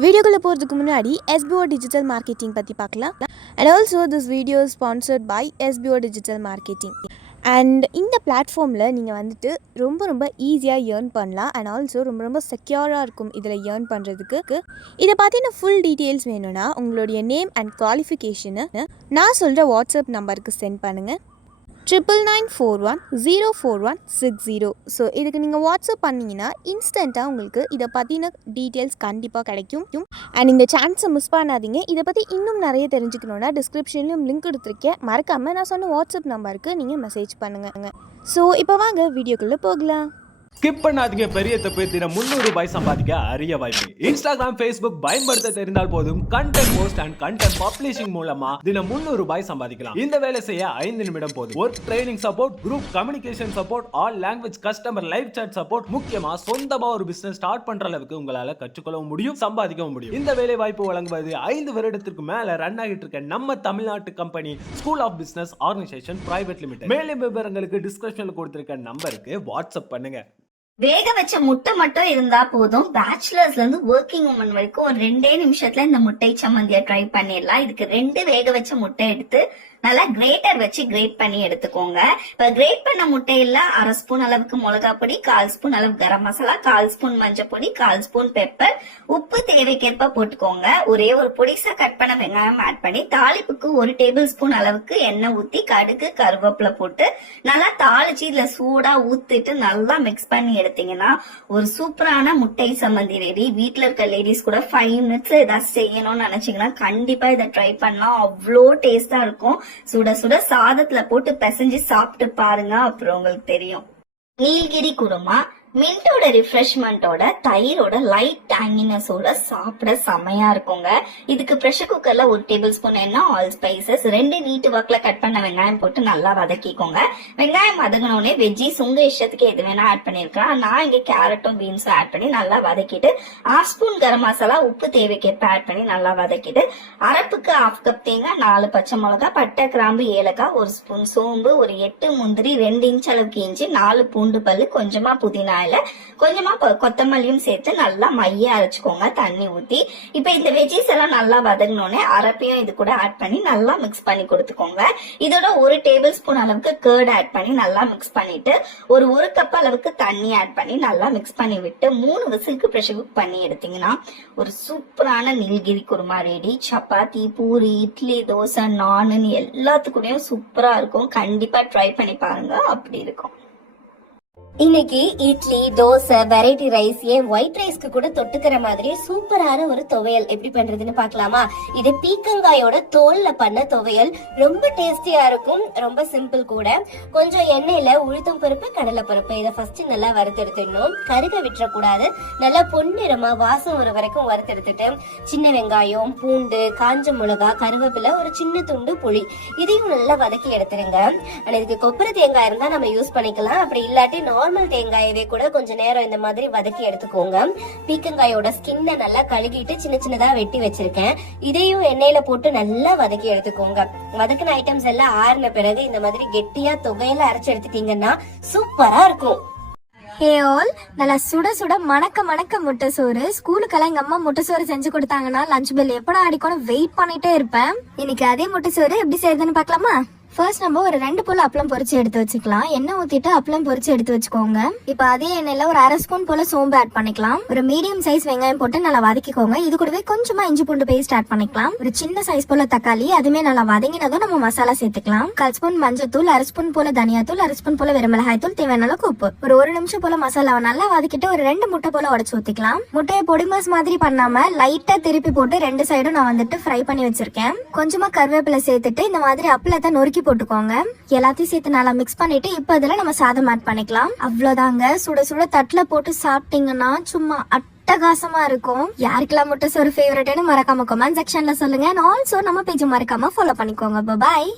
வீடியோக்குள்ள போகிறதுக்கு முன்னாடி SBO டிஜிட்டல் மார்க்கெட்டிங் பற்றி பார்க்கலாம். And also this video sponsored by SBO digital marketing. And இந்த பிளாட்ஃபார்மில் நீங்கள் வந்துட்டு ரொம்ப ஈஸியாக ஏர்ன் பண்ணலாம். அண்ட் ஆல்சோ ரொம்ப செக்யூராக இருக்கும் இதில் ஏர்ன் பண்ணுறதுக்கு. இதை பார்த்தீங்கன்னா ஃபுல் டீட்டெயில்ஸ் வேணும்னா உங்களுடைய நேம் அண்ட் குவாலிஃபிகேஷனை நான் சொல்கிற வாட்ஸ்அப் நம்பருக்கு சென்ட் பண்ணுங்கள். 9941041160. ஸோ இதுக்கு நீங்கள் வாட்ஸ்அப் பண்ணிங்கன்னா இன்ஸ்டண்ட்டாக உங்களுக்கு இதை பற்றின டீட்டெயில்ஸ் கண்டிப்பாக கிடைக்கும். அண்ட் இந்த சான்ஸை மிஸ் பண்ணாதீங்க. இதை பற்றி இன்னும் நிறைய தெரிஞ்சுக்கணுன்னா டிஸ்கிரிப்ஷன்லையும் லிங்க் கொடுத்துருக்கேன். மறக்காமல் நான் சொன்ன வாட்ஸ்அப் நம்பருக்கு நீங்கள் மெசேஜ் பண்ணுங்கள். ஸோ இப்போ வாங்க வீடியோக்குள்ளே போகலாம். ஸ்கிப் பண்ணாதீங்க. பெரிய தப்பு. தினம் 300 ரூபாய் சம்பாதிக்க அரிய வாய்ப்பு. இன்ஸ்டாகிராம், ஃபேஸ்புக் பயன்படுத்த தெரிந்தால் போதும் content post and content publishing மூலமா தினம் 300 ரூபாய் சம்பாதிக்கலாம். இந்த வேலை செய்ய 5 நிமிடம் போதும். Work training support, group communication support, all language customer live chat support, முக்கியமா சொந்தமா ஒரு பிசினஸ் ஸ்டார்ட் பண்ற அளவுக்கு உங்களால கற்றுக்கொள்ளவும் முடியும், சம்பாதிக்கவும் முடியும். இந்த வேலை வாய்ப்பு வழங்குவது 5 வருடத்திற்கு மேல ரன் ஆகிட்டு இருக்க நம்ம தமிழ்நாட்டு company school of business organisation private limited. மேலும் விவரங்களுக்கு டிஸ்கிரிப்ஷன்ல கொடுத்திருக்க நம்பருக்கு வாட்ஸ்அப் பண்ணுங்க. வேக வச்ச முட்டை மட்டும் இருந்தா போதும். பேச்சுலர்ஸ்ல இருந்து ஒர்க்கிங் உமன் வரைக்கும் ஒரு 2 நிமிஷத்துல இந்த முட்டை சம்மந்தியா ட்ரை பண்ணிடலாம். இதுக்கு 2 வேக வச்ச முட்டை எடுத்து நல்லா கிரேட்டர் வச்சு கிரேட் பண்ணி எடுத்துக்கோங்க. இப்ப கிரேட் பண்ண முட்டையில 1/2 ஸ்பூன் அளவுக்கு மிளகா பொடி, 1/4 ஸ்பூன் அளவு கரம் மசாலா, 1/4 ஸ்பூன் மஞ்சள் பொடி, 1/4 ஸ்பூன் பெப்பர், உப்பு தேவைக்கேற்ப போட்டுக்கோங்க. ஒரே ஒரு பொடிசா கட் பண்ண வெங்காயம் ஆட் பண்ணி தாளிப்புக்கு 1 டேபிள் ஸ்பூன் அளவுக்கு எண்ணெய் ஊத்தி கடுகு கருவேப்பிலை போட்டு நல்லா தாளிச்சு இதுல சூடா ஊத்திட்டு நல்லா மிக்ஸ் பண்ணி எடுத்தீங்கன்னா ஒரு சூப்பரான முட்டை சம்மந்தி ரெடி. வீட்டுல இருக்க லேடிஸ் கூட 5 மினிட்ஸ்ல ஏதாவது செய்யணும்னு நினைச்சீங்கன்னா கண்டிப்பா இதை ட்ரை பண்ணலாம். அவ்வளோ டேஸ்டா இருக்கும். சுட சுட சாதத்துல போட்டு பிசைஞ்சு சாப்பிட்டு பாருங்க, அப்புறம் உங்களுக்கு தெரியும். நீலகிரி குருமா மின்ட்டோட ரிஃப்ரெஷ்மெண்டோட தயிரோட லைட் டேங்கினஸோட சாப்பிட செமையா இருக்குங்க. இதுக்கு பிரஷர் குக்கர்ல 1 டேபிள் ஸ்பூன் எண்ணெய், ஆல் ஸ்பைசஸ், 2 நீட்டு வாக்குல கட் பண்ண வெங்காயம் போட்டு நல்லா வதக்கிக்கோங்க. வெங்காயம் வதங்கினோடனே வெஜ்ஜிஸ் உங்க இஷ்டத்துக்கு எது வேணா ஆட் பண்ணிருக்கலாம். நான் இங்க கேரட்டும் பீன்ஸும் ஆட் பண்ணி நல்லா வதக்கிட்டு 1/2 ஸ்பூன் கரம் மசாலா, உப்பு தேவைக்கேற்ப ஆட் பண்ணி நல்லா வதக்கிட்டு அரப்புக்கு 1/2 கப் தேங்காய், 4 பச்சை மிளகா, பட்டை, கிராம்பு, ஏலக்காய், 1 ஸ்பூன் சோம்பு, ஒரு 8 முந்திரி, 2 இன்ச் அளவுக்கு இஞ்சி, 4 பூண்டு பல்லு, கொஞ்சமா புதினா, கொஞ்சமா கொத்தமல்லியும் சேர்த்து நல்லா மைய அரைச்சுக்கோங்க தண்ணி ஊத்தி. இப்ப இந்த வெஜ்ஜிஸ் எல்லாம் நல்லா வதங்கினோடனே அரப்பையும் இது கூட ஆட் பண்ணி நல்லா மிக்ஸ் பண்ணி கொடுத்துக்கோங்க. இதோட 1 டேபிள் ஸ்பூன் அளவுக்கு கர்ட் ஆட் பண்ணி நல்லா மிக்ஸ் பண்ணிட்டு ஒரு கப் அளவுக்கு தண்ணி ஆட் பண்ணி நல்லா மிக்ஸ் பண்ணி விட்டு 3 விசிலுக்கு பிரஷர் குக் பண்ணி எடுத்தீங்கன்னா ஒரு சூப்பரான நீலகிரி குருமா ரெடி. சப்பாத்தி, பூரி, இட்லி, தோசை, நானு எல்லாத்துக்குள்ளயும் சூப்பரா இருக்கும். கண்டிப்பா ட்ரை பண்ணி பாருங்க, அப்படி இருக்கும். இன்னைக்கு இட்லி, தோசை, வெரைட்டி ரைஸ், ஏன் ஒயிட் ரைஸ்க்கு கூட தொட்டுக்கிற மாதிரி சூப்பரான ஒரு துவையல் எப்படி பண்றதுன்னு பாக்கலாமா? இது பீக்கங்காயோட தோல்ல பண்ண துவையல். ரொம்ப டேஸ்டியா இருக்கும், ரொம்ப சிம்பிள் கூட. கொஞ்சம் எண்ணெயில உளுத்தம் பருப்பு, கடலை பருப்பு இதை ஃபர்ஸ்ட் நல்லா வறுத்தெடுத்துடணும். கருக விட்டுறக்கூடாது. நல்லா பொன்னிறமா வாசம் ஒரு வரைக்கும் வறுத்தெடுத்துட்டு சின்ன வெங்காயம், பூண்டு, காஞ்ச மிளகா, கருவேப்பிலை, ஒரு சின்ன துண்டு புளி இதையும் நல்லா வதக்கி எடுத்துருங்க. இதுக்கு கொப்பரை தேங்காய் இருந்தா நம்ம யூஸ் பண்ணிக்கலாம். அப்படி இல்லாட்டி நார்மல் தேங்காயவே கூட கொஞ்ச நேரம் இந்த மாதிரி வதக்கி எடுத்துக்கோங்க. பீக்கங்காயோட ஸ்கின்னை நல்லா கழுகிட்டு சின்ன சின்னதா வெட்டி வச்சிருக்கேன். இதையும் எண்ணெயில போட்டு நல்லா வதக்கி எடுத்துக்கோங்க. வதக்கின ஐட்டம்ஸ் எல்லாம் ஆறின பிறகு இந்த மாதிரி கெட்டியா தொகையில அரைச்சு எடுத்துட்டீங்கன்னா சூப்பரா இருக்கும். ஹே ஆல், நல்லா சுட சுட மணக்க முட்டை சோறு. ஸ்கூலுக்கெல்லாம் எங்க அம்மா முட்டை சோறு செஞ்சு கொடுத்தாங்கன்னா லஞ்ச் பெல் எப்படா அடிக்கணும் வெயிட் பண்ணிட்டே இருப்பேன். இன்னைக்கு அதே முட்டை சோறு எப்படி செய்யறதுன்னு பாக்கலாமா? ஃபர்ஸ்ட் நம்ம ஒரு 2 போல அப்பளம் பொரிச்சு எடுத்து வச்சுக்கலாம். எண்ணெய் ஊத்திட்டு அப்பளம் பொரிச்சு எடுத்து வச்சுக்கோங்க. இப்ப அதே எண்ணெயில ஒரு 1/2 ஸ்பூன் போல சோம்பு ஆட் பண்ணிக்கலாம். ஒரு மீடியம் சைஸ் வெங்காயம் போட்டு நல்லா வதக்கிக்கோங்க. இது கூடவே கொஞ்சமா இஞ்சி பூண்டு பேஸ்ட் ஆட் பண்ணிக்கலாம். ஒரு சின்ன சைஸ் போல தக்காளி, அதுமே நல்லா வதங்கினதும் நம்ம மசாலா சேர்த்துக்கலாம். 1/4 ஸ்பூன் மஞ்சத்தூள், 1/2 ஸ்பூன் போல தனியாத்தூள், 1/2 ஸ்பூன் போல வெறுமிளகாய் தூள், தேவையான அளவுக்கு உப்பு. ஒரு 1 நிமிஷம் போல மசாலாவை நல்லா வதக்கிட்டு ஒரு 2 முட்டை போல உடைச்சு ஊத்திக்கலாம். முட்டையை பொடிமாஸ் மாதிரி பண்ணாம லைட்டா திருப்பி போட்டு 2 சைடும் நான் வந்துட்டு ஃப்ரை பண்ணி வச்சிருக்கேன். கொஞ்சமா கருவேப்பிலை சேர்த்துட்டு இந்த மாதிரி அப்பளத்தை நொறுக்கி போட்டுக்கோங்க. எல்லாத்தையும் சேர்த்து நல்லா மிக்ஸ் பண்ணிட்டு இப்ப இதுல நம்ம சாதம் ஆட் பண்ணிக்கலாம். அவ்வளவுதாங்க. சுட சுட தட்டுல போட்டு சாப்பிட்டீங்கன்னா சும்மா அட்டகாசமா இருக்கும். யாருக்கெல்லாம் முட்டை சோறு ஃபேவரட்னு மறக்காம கமெண்ட் செக்ஷன்ல சொல்லுங்க. ஆல்சோ நம்ம பேஜ் மறக்காம ஃபாலோ பண்ணிக்கோங்க. பாய்.